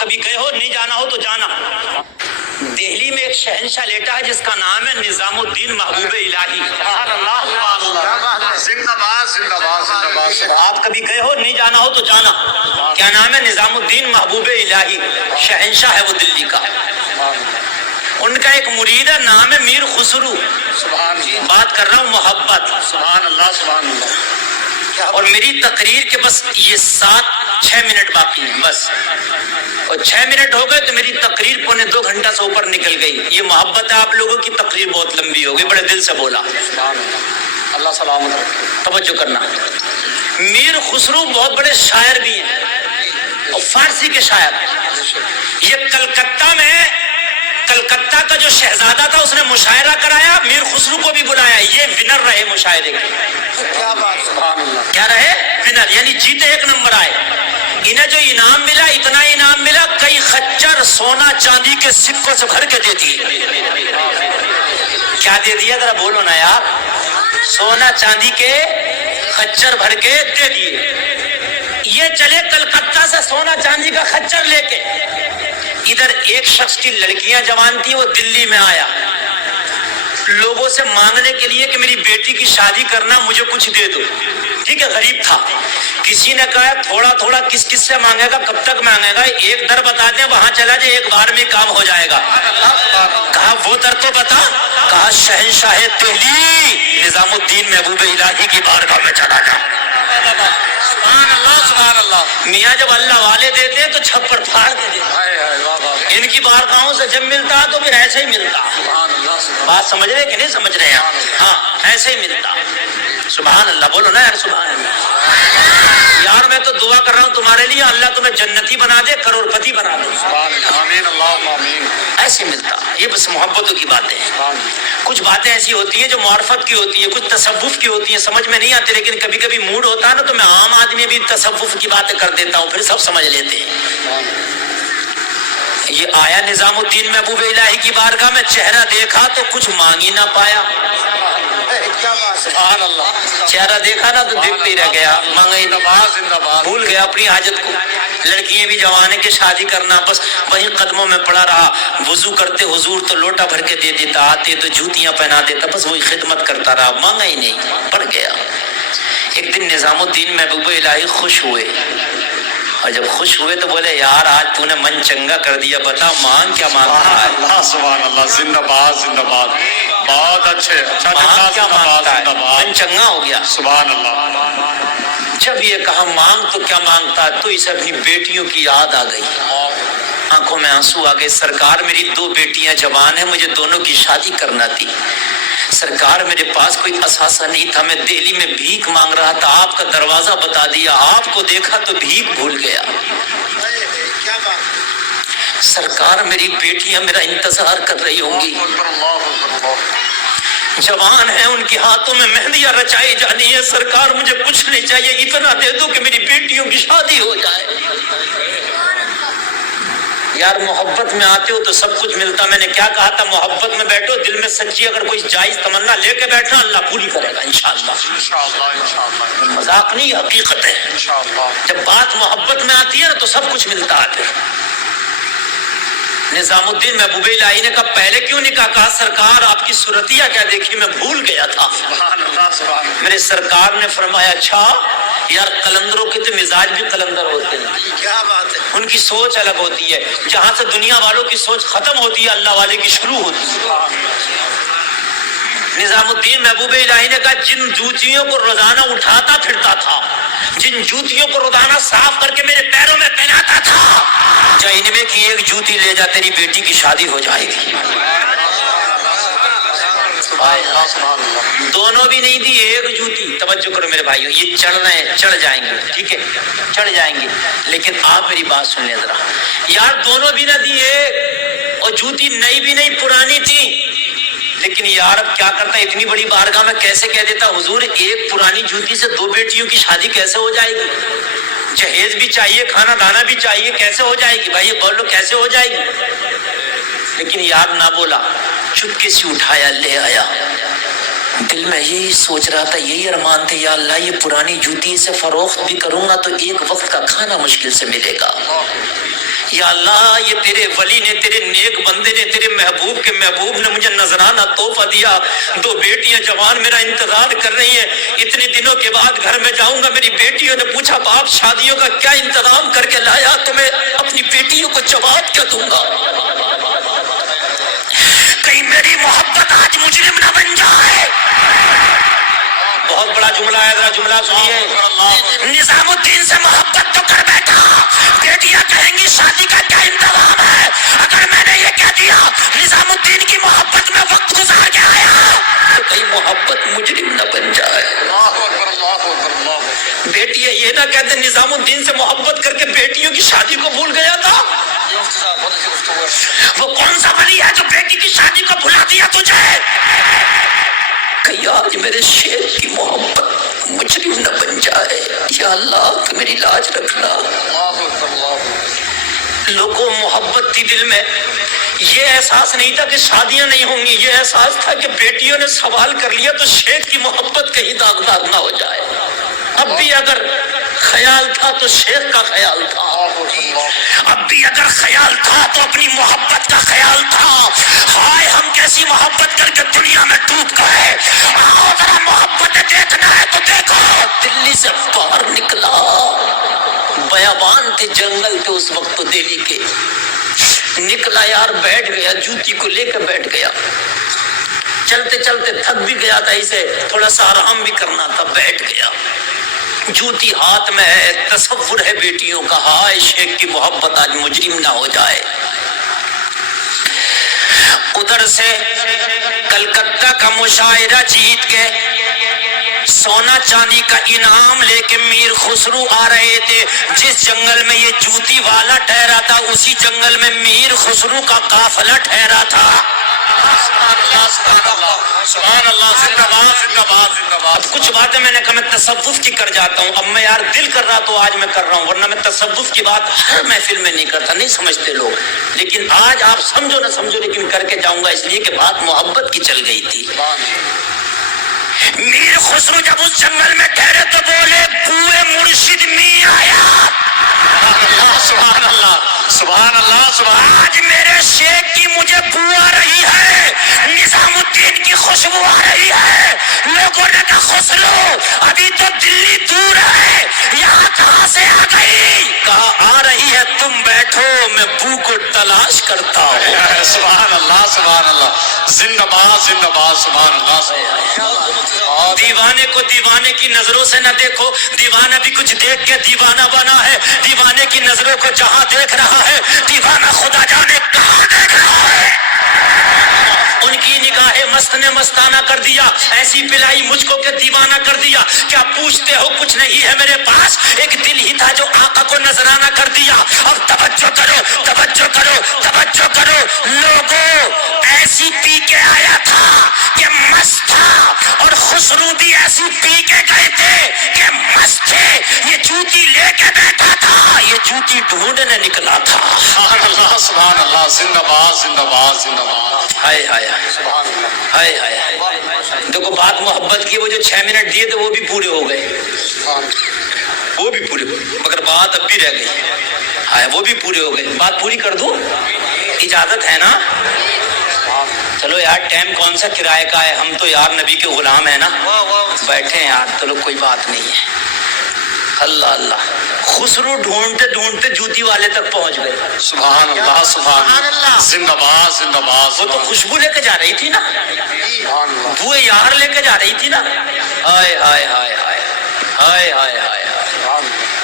کبھی گئے ہو نہیں جانا ہو تو جانا. دہلی میں ایک شہنشاہ لیٹا ہے جس کا نام ہے نظام الدین محبوب الہی. سبحان اللہ. زندہ باد زندہ باد زندہ باد. آپ کبھی گئے ہو نہیں جانا ہو تو جانا. کیا نام ہے؟ نظام الدین محبوب الہی. شہنشاہ ہے وہ دلی کا. ان کا ایک مرید ہے نام ہے میر خسرو. سبحان اللہ. بات کر رہا ہوں محبت. سبحان اللہ سبحان اللہ. اور میری تقریر کے بس یہ 7-6 منٹ باقی ہیں بس. اور 6 منٹ ہو گئے تو میری تقریر 1.25 گھنٹہ سے اوپر نکل گئی. یہ محبت ہے آپ لوگوں کی. تقریر بہت لمبی ہو گئی. بڑے دل سے بولا. سبحان اللہ. اللہ سلامت رکھے. توجہ کرنا. میر خسرو بہت بڑے شاعر بھی ہیں اور فارسی کے شاعر. یہ کلکتہ کا جو شہزادہ تھا اس نے مشاعرہ کرایا. میر خسرو کو بھی بلایا. یہ ونر رہے مشاعرے کے. کیا بات. سبحان اللہ. کیا رہے؟ ونر یعنی جیتے 1 نمبر آئے. انہیں جو انعام ملا اتنا انعام ملا کئی خچر سونا چاندی کے سکوں سے بھر کے دے دیے. کیا دے دیا ذرا بولو نا یار. سونا چاندی کے خچر بھر کے دے دیے. یہ چلے کلکتہ سے سونا چاندی کا خچر لے کے. ادھر ایک شخص کی لڑکیاں جوان تھی وہ دلی میں آیا لوگوں سے مانگنے کے لیے کہ میری بیٹی کی شادی کرنا مجھے کچھ دے دو. ٹھیک ہے غریب تھا. کسی نے کہا تھوڑا تھوڑا کس کس سے مانگے گا کب تک مانگے گا. ایک در بتا دیں وہاں چلا جائے 1 بار میں کام ہو جائے گا. کہا وہ در تو بتا. کہا شہنشاہ دہلی نظام الدین محبوب الہی کی بارگاہ میں چلا جا. سبحان اللہ سبحان اللہ. میاں جب اللہ والے دیتے ہیں تو چھپڑ پھاڑ کے دیتے ہیں. ان کی بارگاہوں سے جب ملتا تو پھر ایسے ہی ملتا. بات سمجھ رہے کہ نہیں سمجھ رہے ہیں؟ ہاں ایسے ہی ملتا. سبحان اللہ. بولو نا یار سبحان اللہ. یار میں تو دعا کر رہا ہوں تمہارے لیے اللہ تمہیں جنتی بنا دے کروڑپتی بنا دے. سبحان اللہ. آمین اللہم آمین. ایسے ملتا. یہ بس محبتوں کی باتیں ہیں. کچھ باتیں ایسی ہوتی ہیں جو معرفت کی ہوتی ہیں کچھ تصوف کی ہوتی ہیں سمجھ میں نہیں آتی لیکن کبھی کبھی موڈ ہوتا ہے نا تو میں عام آدمی بھی تصوف کی باتیں کر دیتا ہوں پھر سب سمجھ لیتے ہیں. یہ آیا نظام الدین محبوب الہی کی بارگاہ میں چہرہ دیکھا تو کچھ مانگ ہی نہ پایا. سبحان اللہ. چہرہ دیکھا نا تو دیکھتے ہی رہ گیا. مانگا ہی زندہ نہیں. باد زندہ باد. بھول گیا اپنی حاجت کو. لڑکیاں بھی جوانے کے شادی کرنا بس وہیں قدموں میں پڑا رہا. وضو کرتے حضور تو لوٹا بھر کے دے دیتا. آتے تو جوتیاں پہنا دیتا. بس وہی خدمت کرتا رہا. مانگا ہی نہیں. پڑ گیا. ایک دن نظام الدین محبوب الہی خوش ہوئے اور جب خوش ہوئے تو بولے یار آج تو نے من چنگا کر دیا. بتا مانگ کیا مانگتا ہے. اللہ سبحان اللہ. زندہ باد زندہ باد. بہت اچھے. اچھا مانگ کیا مانگتا ہے. زندہ باد. من چنگا ہو گیا. سبحان اللہ. جب یہ کہا مانگ تو کیا مانگتا ہے تو اسے اپنی بیٹیوں کی یاد آ گئی. آنکھوں میں آنسو آ گئے. سرکار میری 2 بیٹیاں جوان ہیں مجھے دونوں کی شادی کرنا تھی. سرکار میرے پاس کوئی اثاثہ نہیں تھا. میں دہلی میں بھیک مانگ رہا تھا. آپ کا دروازہ بتا دیا. آپ کو دیکھا تو بھیک بھول گیا. سرکار میری بیٹیاں میرا انتظار کر رہی ہوں گی. جوان ہیں ان کے ہاتھوں میں مہندیاں رچائی جانی ہے. سرکار مجھے کچھ نہیں چاہیے اتنا دے دو کہ میری بیٹیوں کی شادی ہو جائے. یار محبت میں آتے ہو تو سب کچھ ملتا. میں نے کیا کہا تھا محبت میں بیٹھو دل میں سچی اگر کوئی جائز تمنا لے کے بیٹھنا اللہ پوری کرے گا انشاءاللہ. مذاق نہیں حقیقت ہے. جب بات محبت میں آتی ہے نا تو سب کچھ ملتا ہے. پھر نظام الدین محبوب الہی نے کہا پہلے کیوں نہیں کہا. کہا سرکار آپ کی صورتیہ کیا دیکھی میں بھول گیا تھا. میرے سرکار نے فرمایا اچھا یار قلندروں کے تو مزاج بھی قلندر ہوتے ہیں. کیا بات ہے. ان کی سوچ الگ ہوتی ہے. جہاں سے دنیا والوں کی سوچ ختم ہوتی ہے اللہ والے کی شروع ہوتی ہے. نظام الدین محبوب الہی نے کہا جن جوتیوں کو روزانہ اٹھاتا پھرتا تھا جن جوتیوں کو روزانہ صاف کر کے میرے پیروں میں پہناتا تھا جا ان میں کی ایک جوتی لے جا تیری بیٹی کی شادی ہو جائے گی. دونوں بھی نہیں دی ایک جوتی. توجہ کرو میرے بھائیو یہ چڑھ رہے ہیں چڑھ جائیں گے ٹھیک ہے چڑھ جائیں گے لیکن آپ میری بات سن لیں ذرا. یار دونوں بھی نہ دیے اور جوتی نئی بھی نہیں پرانی تھی لیکن یار اب کیا کرتا ہے اتنی بڑی بارگاہ میں کیسے کہہ دیتا حضور ایک پرانی جوتی سے 2 بیٹیوں کی شادی کیسے ہو جائے گی. جہیز بھی چاہیے کھانا دانا بھی چاہیے کیسے ہو جائے گی. بھائی یہ بول لو کیسے ہو جائے گی. لیکن یار نہ بولا چپکے سے اٹھایا لے آیا. دل میں یہی سوچ رہا تھا یہی ارمان تھے یا اللہ یہ پرانی جوتی سے فروخت بھی کروں گا تو ایک وقت کا کھانا مشکل سے ملے گا. یا اللہ یہ تیرے ولی نے، تیرے نیک بندے نے، تیرے محبوب کے محبوب نے مجھے نذرانہ تحفہ دیا، 2 بیٹیاں جوان میرا انتظار کر رہی ہیں، اتنے دنوں کے بعد گھر میں جاؤں گا۔ میری بیٹیوں نے پوچھا باپ شادیوں کا کیا انتظام کر کے لایا؟ تو میں اپنی بیٹیوں کو جواب کیا دوں گا؟ کہیں میری محبت آج مجرم نہ بن جائے۔ بہت بڑا جملہ ہے، ذرا جملہ سنیے۔ نظام الدین سے محبت تو کر بیٹھا، بیٹیاں کہیں گی شادی کا کیا انتظام ہے؟ اگر میں نے یہ کہہ دیا نظام الدین کی محبت میں وقت گزار کے آیا تو کہیں محبت مجرم نہ بن جائے۔ بیٹیاں یہ نہ کہتے نظام الدین سے محبت کر کے بیٹیوں کی شادی کو بھول گیا تھا۔ وہ کون سا ولی ہے جو بیٹی کی شادی کو بھلا دیا تجھے؟ کہ آج میرے شیخ کی محبت مجرم نہ بن جائے، یا اللہ تو میری لاج رکھنا۔ لوگوں محبت تھی دل میں، یہ احساس نہیں تھا کہ شادیاں نہیں ہوں گی، یہ احساس تھا کہ بیٹیوں نے سوال کر لیا تو شیخ کی محبت کہیں داغدار نہ ہو جائے۔ اب بھی اگر خیال تھا تو شیخ کا خیال تھا، اب بھی اگر خیال تھا تو اپنی محبت کا خیال تھا۔ ہائے ہم کیسی محبت کر کے دنیا میں ڈوب گئے، آؤ ذرا محبت دیکھنا ہے تو دیکھو۔ دلی سے باہر نکلا، بیابان تھے، جنگل تھے اس وقت تو دہلی کے، نکلا یار، بیٹھ گیا، جوتی کو لے کے بیٹھ گیا، چلتے چلتے تھک بھی گیا تھا، اسے تھوڑا سا آرام بھی کرنا تھا، بیٹھ گیا، جوتی ہاتھ میں ہے، تصور ہے بیٹیوں کا، ہائے شیخ کی محبت آج مجرم نہ ہو جائے۔ ادھر سے کلکتہ کا مشاعرہ جیت کے سونا چاندی کا انعام لے کے میر خسرو آ رہے تھے۔ جس جنگل میں یہ جوتی والا ٹھہرا تھا اسی جنگل میں میر خسرو کا قافلہ ٹھہرا تھا۔ سبحان اللہ، زندہ باد، زندہ باد، زندہ باد۔ اب کچھ باتیں میں نے کہا میں تصوف کی کر جاتا ہوں، اب میں یار دل کر رہا تو آج میں کر رہا ہوں، ورنہ میں تصوف کی بات ہر محفل میں نہیں کرتا، نہیں سمجھتے لوگ، لیکن آج آپ سمجھو نہ سمجھو لیکن کر کے جاؤں گا، اس لیے کہ بات محبت کی چل گئی تھی۔ میر خسرو جب اس جنگل میں ٹھہرے تو بولے بوئے مرشد می آیا۔ سبحان اللہ، سبحان اللہ، سبحان۔ آج میرے شیخ کی مجھے بو آ رہی ہے، نظام الدین کی خوشبو آ رہی ہے۔ لوگوں نے کہا خسرو ابھی تو دلی دور ہے، یہاں کہاں سے آ گئی؟ کہا آ رہی ہے، تم بیٹھو میں بو کو تلاش کرتا ہوں۔ سبحان اللہ، سبحان اللہ، زندہ باد، زندہ باد، سبحان اللہ۔ دیوانے کو دیوانے کی نظروں سے نہ دیکھو، دیوانہ بھی کچھ دیکھ کے دیوانہ بنا ہے، دیوانے کی نظروں کو جہاں دیکھ رہا ہے دیوانہ خدا جانے کہاں دیکھ رہا ہے۔ ان کی نگاہیں مست نے مستانہ کر دیا، ایسی پلائی مجھ کو کہ دیوانہ کر دیا۔ کیا پوچھتے ہو؟ کچھ نہیں ہے میرے پاس، ایک دل ہی تھا جو آقا کو نذرانہ کر دیا۔ اب توجہ کرو، توجہ کرو، توجہ کرو لوگوں، ایسی پی کے آیا تھا کہ مست تھا، اور خسرو بھی ایسی پی کے گئے تھے کہ مست تھے۔ یہ جوتی لے کے بیٹھا تھا، یہ جوتی ڈھونڈنے نکلا تھا۔ سبحان اللہ، سبحان اللہ، زندہ باد، زندہ باد، زندہ باد۔ ہائے ہائے سبحان اللہ، ہائے ہائے ہائے۔ دیکھو بات محبت کی، وہ جو 6 منٹ دیے تھے وہ بھی پورے ہو گئے، وہ بھی پورے، مگر بات اب بھی رہ گئی، ہائے وہ بھی پورے ہو گئے۔ بات پوری کر دوں؟ اجازت ہے نا؟ چلو یار ٹائم کون سا کرائے کا ہے، ہم تو یار نبی کے غلام ہیں نا، بیٹھے ہیں یار، چلو کوئی بات نہیں ہے۔ اللہ اللہ، خسرو ڈھونڈتے ڈھونڈتے جوتی والے تک پہنچ گئے۔ سبحان اللہ، سبحان اللہ، زندہ باد، زندہ باد۔ وہ تو خوشبو لے کے جا رہی تھی نا، سبحان اللہ، بوئے یار لے کے جا رہی تھی نا۔ ہائے ہائے ہائے ہائے ہائے ہائے ہائے۔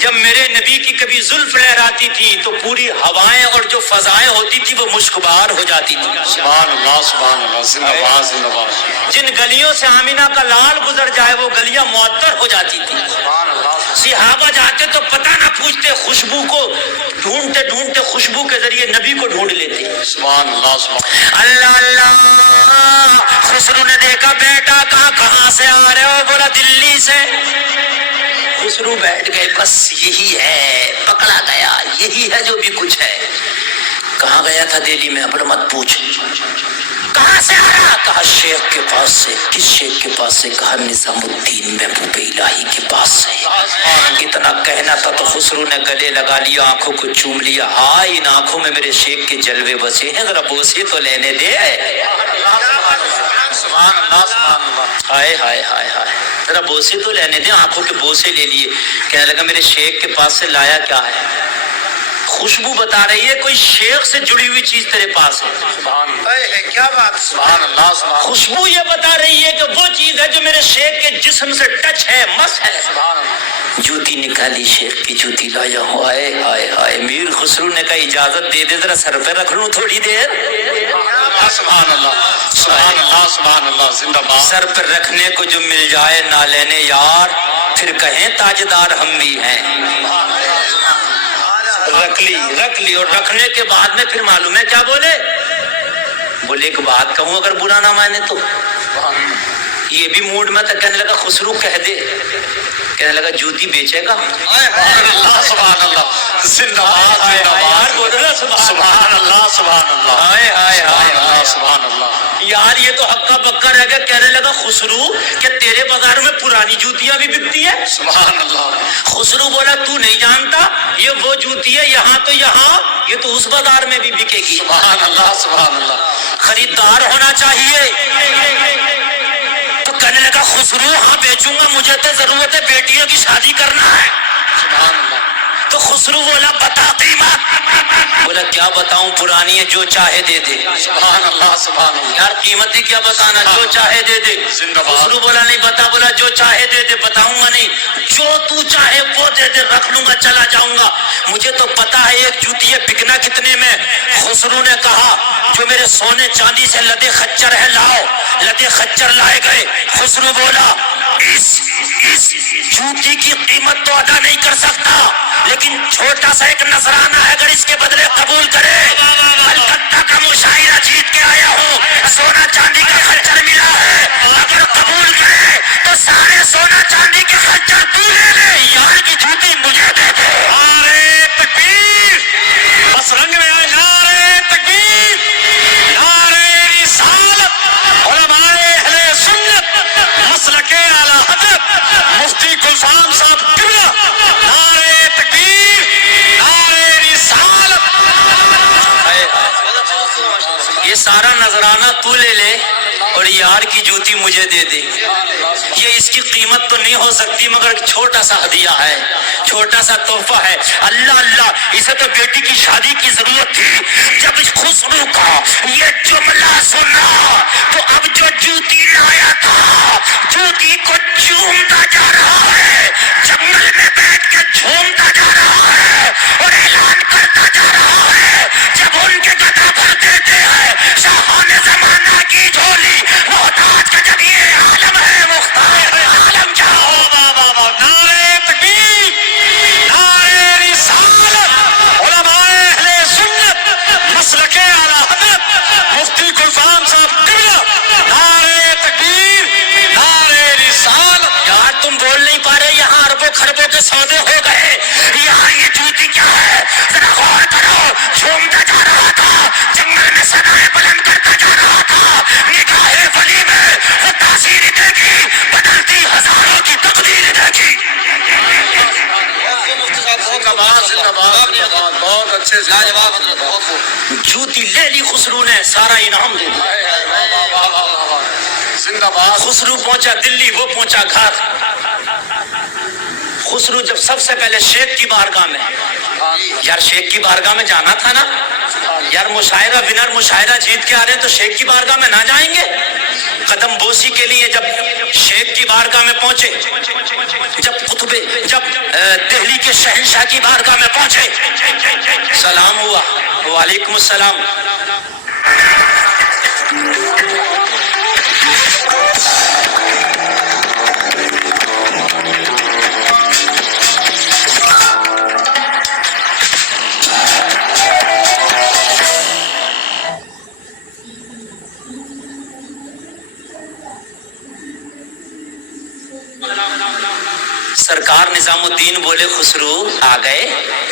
جب میرے نبی کی کبھی زلف لہراتی تھی تو پوری ہوائیں اور جو فضائیں ہوتی تھی وہ مشکبار ہو جاتی تھی۔ سبحان اللہ، سبحان اللہ، زندہ باد، زندہ باد۔ جن گلیوں سے آمینہ کا لال گزر جائے وہ گلیاں معطر ہو جاتی تھی۔ سبحان اللہ، صحابہ جاتے تو پتہ نہ پوچھتے، خوشبو کو ڈھونڈتے ڈھونڈتے خوشبو کے ذریعے نبی کو ڈھونڈ لیتے۔ سبحان اللہ، سبحان اللہ اللہ۔ خسرو نے دیکھا بیٹا کہاں سے آ رہے ہو؟ بولا دلی سے۔ خسرو بیٹھ گئے، بس یہی ہے، پکڑا گیا، یہی ہے جو بھی کچھ ہے۔ کہاں گیا تھا دہلی میں؟ بولے مت پوچھ. کہاں سے آیا؟ کہا شیخ کے پاس سے. کس شیخ کے پاس سے؟ کہا نظام الدین محبوب الہی کے پاس سے. اتنا کہنا تھا تو خسرو نے گلے لگا لیا, آنکھوں کو چوم لیا. ہائے ان آنکھوں میں میرے شیخ کے جلوے بسے ہیں, ذرا بوسے تو لینے دے. سبحان اللہ سبحان اللہ. ہائے ہائے ہائے ہائے, ذرا بوسے تو لینے دے. آنکھوں کے بوسے لے لیے. کہنے لگا میرے شیخ کے پاس سے لایا کیا ہے؟ خوشبو بتا رہی ہے کوئی شیخ سے جڑی ہوئی چیز تیرے پاس ہے. سبحان اللہ, کیا بات. سبحان اللہ سبحان اللہ. خوشبو یہ بتا رہی ہے کہ وہ چیز ہے جو میرے شیخ کے جسم سے ٹچ ہے, مس ہے. سبحان اللہ. جوتی نکالی, شیخ کی جوتی لایا ہوں. ہائے ہائے ہائے. میر خسرو نے کہا اجازت دے دے, ذرا سر پہ رکھ لوں تھوڑی دیر. سبحان اللہ سبحان اللہ سبحان اللہ. زندہ باد. سر پہ رکھنے کو جو مل جائے نہ لینے یار, پھر کہیں تاجدار ہم بھی ہیں. رکھ لی اور رکھنے کے بعد میں پھر معلوم ہے کیا بولے؟ بولے ایک بات کہوں اگر برا نہ مانے تو. یہ بھی موڈ میں تھا. کہنے لگا خسرو کہہ دے. کہنے لگا جوتی بیچے گا. سبحان اللہ سبحان اللہ. زندہ باد زندہ باد. سبحان اللہ سبحان اللہ. ہائے ہائے سبحان اللہ ہائے سبحان اللہ. یار یہ تو ہکا بکا رہ گیا. کہنے لگا خسرو کہ تیرے بازار میں پرانی جوتیاں بھی بکتی ہے. سبحان اللہ. خسرو بولا تو نہیں جانتا, یہ وہ جوتی ہے یہاں تو یہاں, یہ تو اس بازار میں بھی بکے گی. سبحان اللہ سبحان اللہ. خریدار ہونا چاہیے. تو کہنے لگا خسرو ہاں بیچوں گا, مجھے تو ضرورت ہے, بیٹیوں کی شادی کرنا ہے. سبحان اللہ. تو خسرو بولا بتا قیمت. بولا کیا بتاؤں, پرانی ہے, جو چاہے دے دے. سبحان اللہ سبحان اللہ. یار قیمت ہی کیا بتانا, جو چاہے دے دے. زندہ باد. خسرو بولا نہیں بتا. بولا جو چاہے دے دے, بتاؤں گا نہیں, جو تو چاہے وہ دے دے, رکھ لوں گا, چلا جاؤں گا. مجھے تو پتا ہے ایک جوتی ہے بکنا کتنے میں. خسرو نے کہا جو میرے سونے چاندی سے لدے خچر ہے لاؤ. لدے خچر لائے گئے. خسرو بولا اس جوتی کی قیمت تو ادا نہیں کر سکتا, لیکن چھوٹا سا ایک نذرانہ ہے, اگر اس کے بدلے قبول کرے. کلکتہ کا مشاہرہ جیت کے آیا ہوں, سونا چاندی کا خچر ملا ہے, اگر قبول کرے تو سارے سونا چاندی کے خچر تو لے لے, یار کی جوتی مجھے دے دے. نعرے تکبیر. بس رنگ میں آئے. نعرے تکبیر. نعرے رسالت. علماء اہل سنت مسلک اعلی حضرت مفتی گلفام صاحب قبلہ. نعرے تکبیر. نعرے رسالت. یہ سارا نذرانہ تو لے لے اور یار کی جوتی مجھے دے دے. یہ اس کی قیمت تو نہیں ہو سکتی, مگر چھوٹا سا ہدیہ ہے, چھوٹا سا تحفہ ہے. اللہ اللہ, اسے تو بیٹی کی شادی کی ضرورت تھی. جب خسرو کا یہ جملہ سنا تو اب جو جوتی لایا تھا, جوتی کو چومتا جا رہا ہے, جنگل میں بیٹھ کے جھومتا جا رہا ہے اور اعلان کرتا جا رہا ہے. جب ان کے گدا بھر دیتے ہیں شاہان زمانہ کی جھولی, محتاج کا جب یہ عالم ہے, مختار عالم کیا ہو. نعرے تکبیر. نعرے رسالت. علماء اہل سنت مسلک اعلی حضرت مفتی گلفام صاحب قبلہ. نعرے تکبیر. نعرے رسالت. یار تم بول نہیں پا رہے, یہاں اربوں خربوں کے سودے ہو گئے. یہاں یہ جوتی کیا ہے, ذرا غور کرو. جھومتا جا رہا تھا, جنگل میں صدائیں بلند کرتا جا رہا تھا. نگاہ ولی میں وہ تاثیر دیکھی, بدلتی ہزاروں کی تقدیر دیکھی. بہت اچھے سے لاجواب حضرت. بہت جوتی لے لی خسرو نے, سارا انعام دے دیا. زندہ باد. خسرو پہنچا دلی, وہ پہنچا گھر. خسرو جب سب سے پہلے شیخ کی بارگاہ میں, یار شیخ کی بارگاہ میں جانا تھا نا یار, مشاعرہ ونر مشاعرہ جیت کے آ رہے ہیں تو شیخ کی بارگاہ میں نہ جائیں گے. قدم بوسی کے لیے جب شیخ کی بارگاہ میں پہنچے, جب دہلی کے شہنشاہ کی بارگاہ میں پہنچے, سلام ہوا. وعلیکم السلام. سرکار نظام الدین بولے خسرو آ گئے؟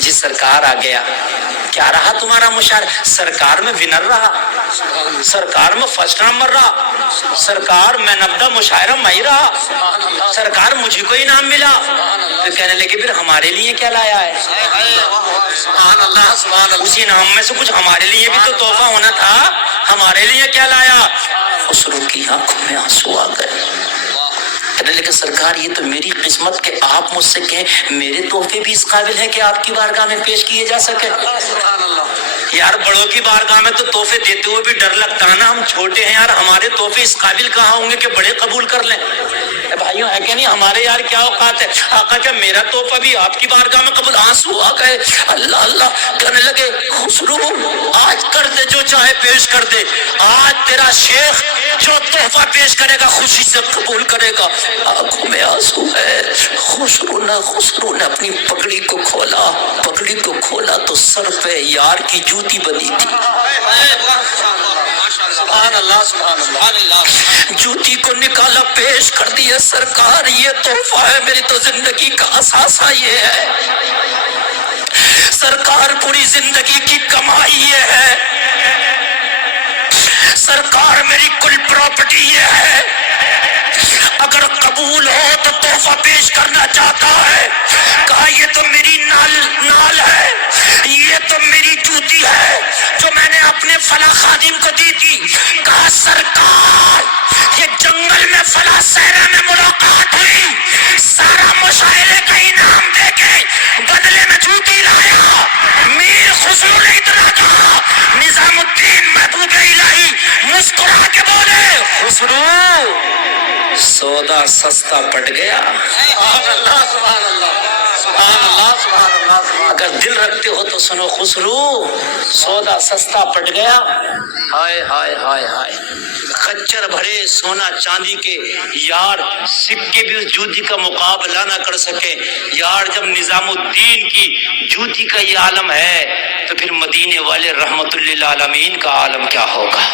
جی سرکار آ گیا. کیا رہا تمہارا مشاعرہ؟ سرکار میں ونر رہا، سرکار میں فرسٹ نمبر رہا، سرکار مین آف دا مشاعرہ میں ہی رہا، سرکار مجھے کو انعام ملا۔ تو کہنے لگے پھر ہمارے لیے کیا لایا ہے؟ سبحان اللہ سبحان اللہ۔ اسی انعام میں سے کچھ ہمارے لیے بھی تو تحفہ ہونا تھا، ہمارے لیے کیا لایا؟ خسرو کی آنکھوں میں آنسو آ گئے، کہنے لگے سرکار یہ تو میری قسمت کہ آپ مجھ سے کہیں میرے تحفے بھی اس قابل ہیں کہ آپ کی بارگاہ میں پیش کیے جا سکے۔ سبحان اللہ۔ یار بڑوں کی بارگاہ میں تو تحفے دیتے ہوئے بھی ڈر لگتا ہے نا، ہم چھوٹے ہیں یار، ہمارے تحفے اس قابل کہاں ہوں گے کہ بڑے قبول کر لیں؟ اے بھائیوں ہے کہ نہیں، ہمارے یار کیا اوقات ہے؟ آقا کیا میرا تحفہ بھی آپ کی بارگاہ میں قبول؟ آنسو آ گئے، اللہ اللہ کہنے لگے خسرو آج کر دے جو چاہے پیش کر دے، آج تیرا شیخ جو تحفہ پیش کرے گا خوشی سے قبول کرے گا۔ آنکھوں میں آنسو ہے۔ خسرو نے اپنی پگڑی کو کھولا، پگڑی کو کھولا تو سر پہ یار کی جوتی بندھی تھی، سبحان اللہ سبحان اللہ۔ جوتی کو نکالا پیش کر دیا، سرکار یہ تحفہ ہے، میری تو زندگی کا اثاثہ یہ ہے، سرکار پوری زندگی کی کمائی یہ ہے، سرکار میری کل پراپرٹی یہ ہے، اگر قبول ہو تو تحفہ پیش کرنا چاہتا ہے۔ کہا یہ تو میری نال ہے، یہ تو میری جوتی ہے جو میں نے اپنے فلاں خادم کو دی تھی۔ کہا سرکار یہ جنگل میں فلاں صحرا میں ملاقات ہوئی، سارا مشاعرے کا انعام دے کے بدلے میں جوتی لایا۔ میر خسرو نے اتنا کہا، نظام الدین محبوب الہی مسکرا کے بولے خسرو سودا سستا پٹ گیا۔ سبحان اللہ سبحان اللہ سبحان اللہ سبحان اللہ۔ اگر دل رکھتے ہو تو سنو خسرو سودا سستا پٹ گیا۔ ہائے ہائے ہائے ہائے، خچر بھرے سونا چاندی کے یار سکے بھی اس جوتی کا مقابلہ نہ کر سکے۔ یار جب نظام الدین کی جوتی کا یہ عالم ہے تو پھر مدینے والے رحمت للعالمین کا عالم کیا ہوگا؟